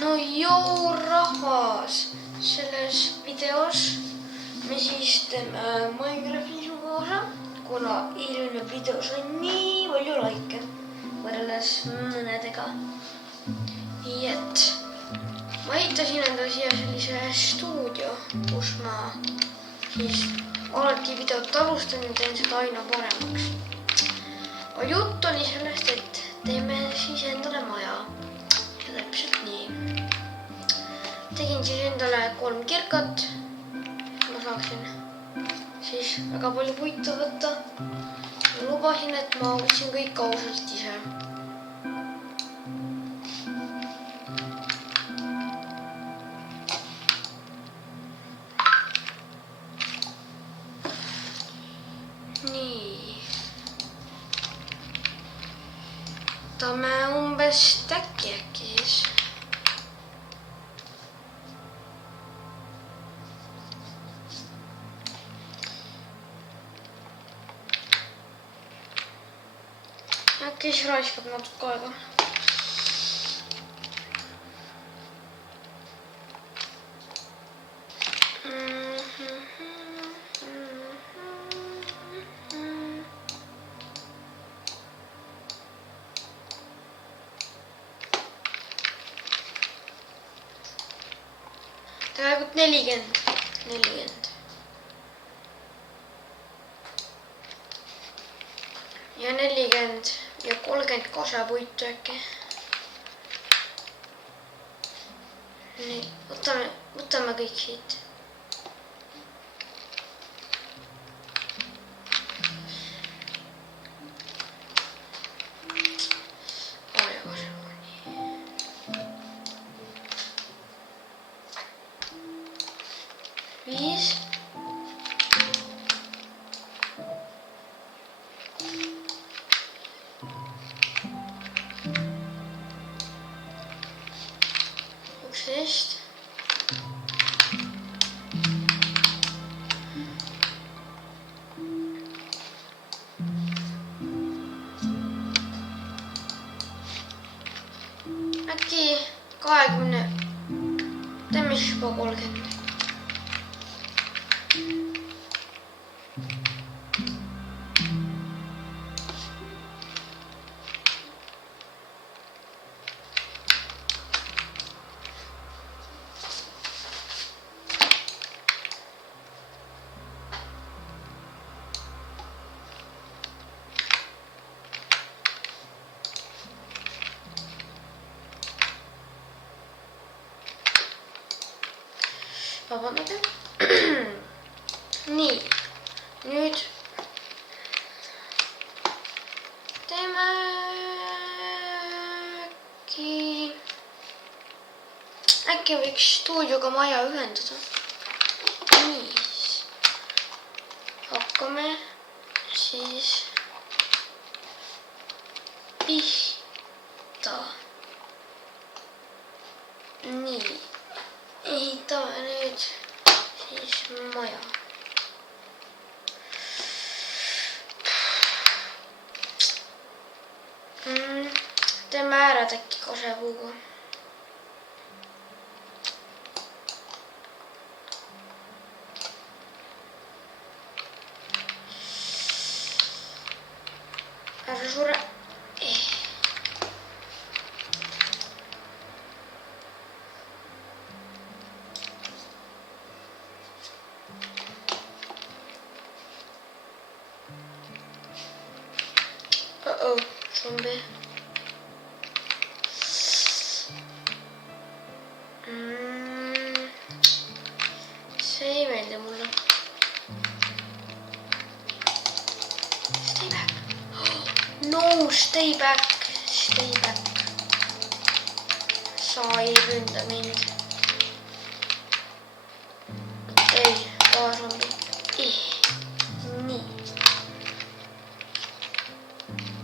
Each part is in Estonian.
no joo rahvas, selles videos me siis teeme Minecrafti isuga osa, kuna eelmine videos on nii palju laike võrreldes mõnedega. Nii et ma ehitasin enda siia sellise stuudio, kus ma siis alati videot alustan ja teen seda aina paremaks. Jutt oli sellest, et teeme siis endale maja. Ja täpselt nii. Tegin siis endale 3 kirkat. Ma saaksin siis väga palju puitu võtta. Ma lubasin, et ma võtsin kõik ausalt ise. Nii. Võtame umbes täkki äkki siis. Äkki siis raiskab natuke aega. Tegelikult 40. Ja 40 ja 30 kasepuitu äkki. Nii, võtame kõik siit. Viis. Üksteist. Äkki 20, teeme siis juba 30. Vabandage. Nii, nüüd teeme äkki võiks stuudioga maja ühendada. Nii, hakkame siis pihta. Nii. Ehitame nüüd siis maja. Teeme äärad äkki kasepuuga. Ära sure. Uh-oh, zombie. See ei meeldi mulle. Stay back. No, stay back. Stay back. Sa ei ründa mind. Ei, zombie. Nii.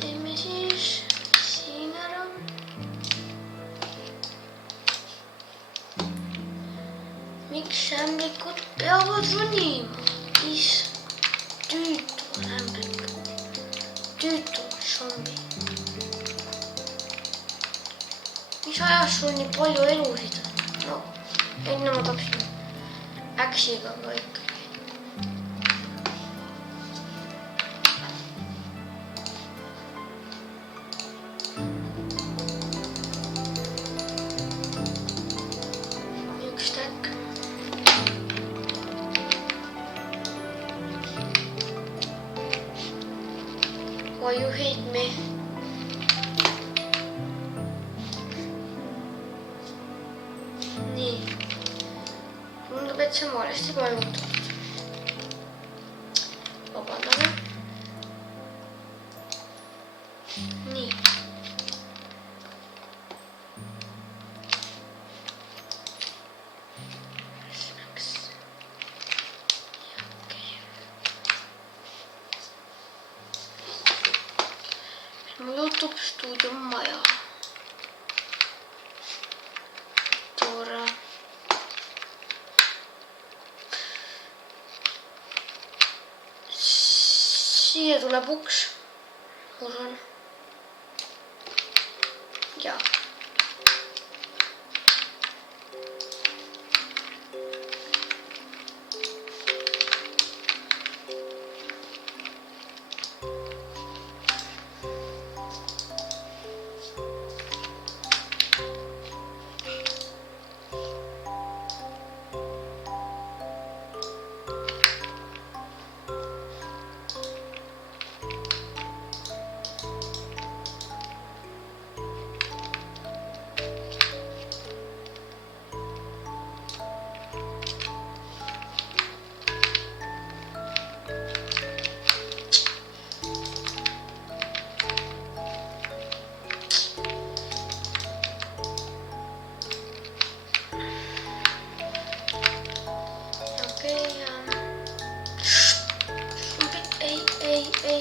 Teeme siis siin ära. Miks ämblikud peavad ronima? Tüütu ämblik. Tüütu zombi. Mis aja kuidas sul nii palju elusid? No, enne ma tapsin äksiga ka ikkagi. Üks täkk. Why you hate me? Nii. Tundub, et see on valesti vajutatud. Vabandame. Nii. Mul YouTube stuudio maja. Tore. Siia tuleb uks. Usun. Jaa.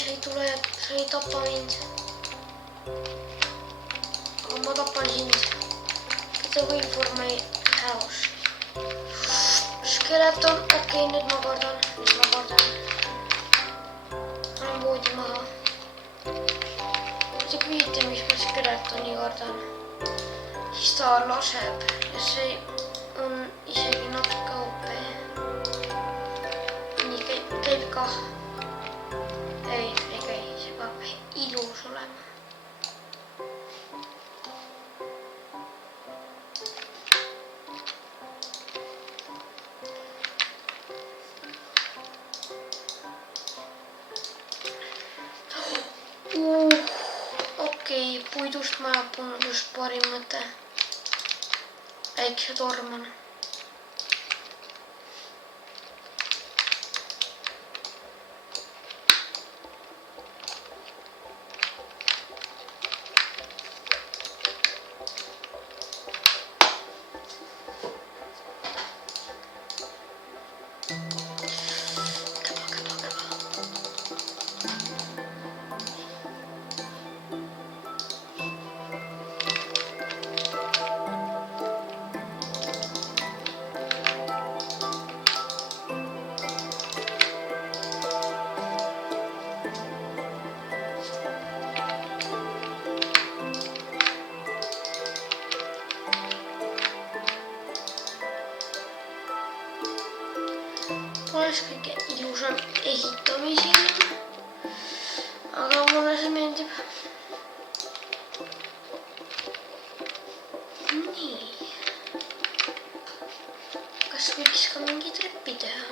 Ei tule, se ei tapa mind. Aga ma tapan sind. Get away for my house. Skeleton, okei, nüüd ma kardan. Panen voodi maha. Te küsite, mis ma skeletoni kardan. Siis ta laseb ja see on isegi natuke OP. Nii käib kah. Ei käi, see peab ilus olema. Okei, puidust maja polnud just parim mõte. Väikse torman. Poleks kõige ilusam ehitamisel, aga mulle see meeldib. Nii. Kas võiks ka mingi treppi teha?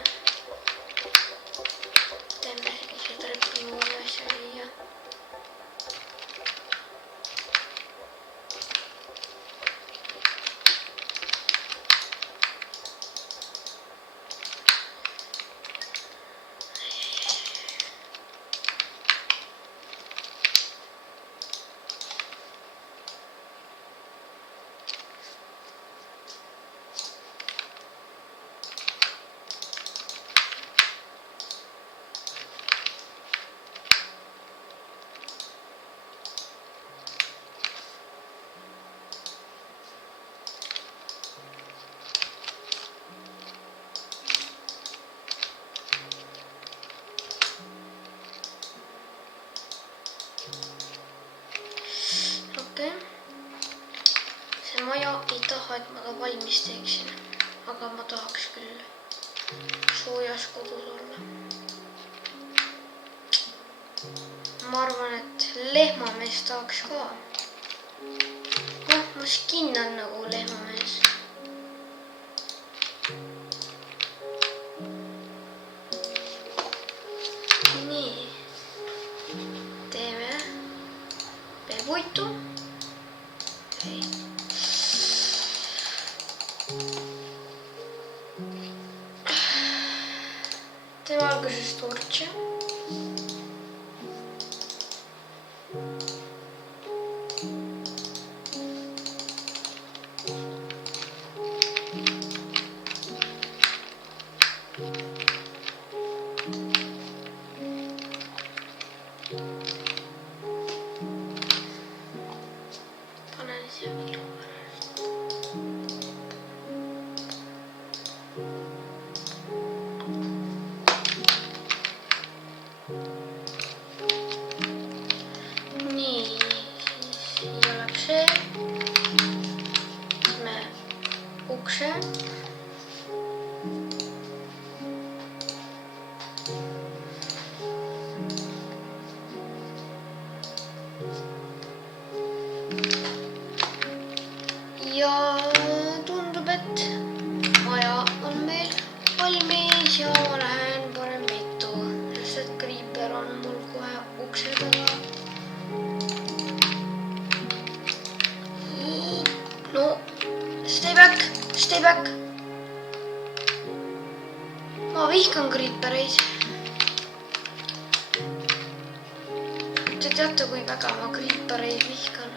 Teeme sellise treppi mulle asja siia. ja ei taha, et ma ta valmis teeksin. Aga ma tahaks küll soojas kodus olla. Ma arvan, et lehmamees tahaks ka. Ma skin on nagu lehmamees. Nii. Teeme puitu. Teeme alguses tortši. Panen siia vilu pärast. Nii, siis siia läheb see. Teeme ukse. Ja tundub, et maja on meil valmis ja ma lähen panen pitu, sest et Creeper on mul kohe ukse taga. No, stay back. Ma vihkan Creepereid. Te teate, kui väga ma Creepereid vihkan.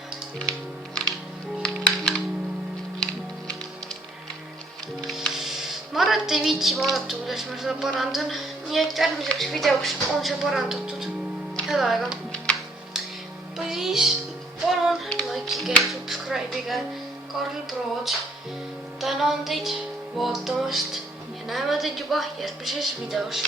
Ma arvan, et ei viitsi vaadata, kuidas ma seda parandan. Nii et järgmiseks videoks on see parandatud. Head aega. Siis palun likeige ja subscribe'ige Karl Prood. Tänan teid vaatamast ja näeme teid juba järgmises videos.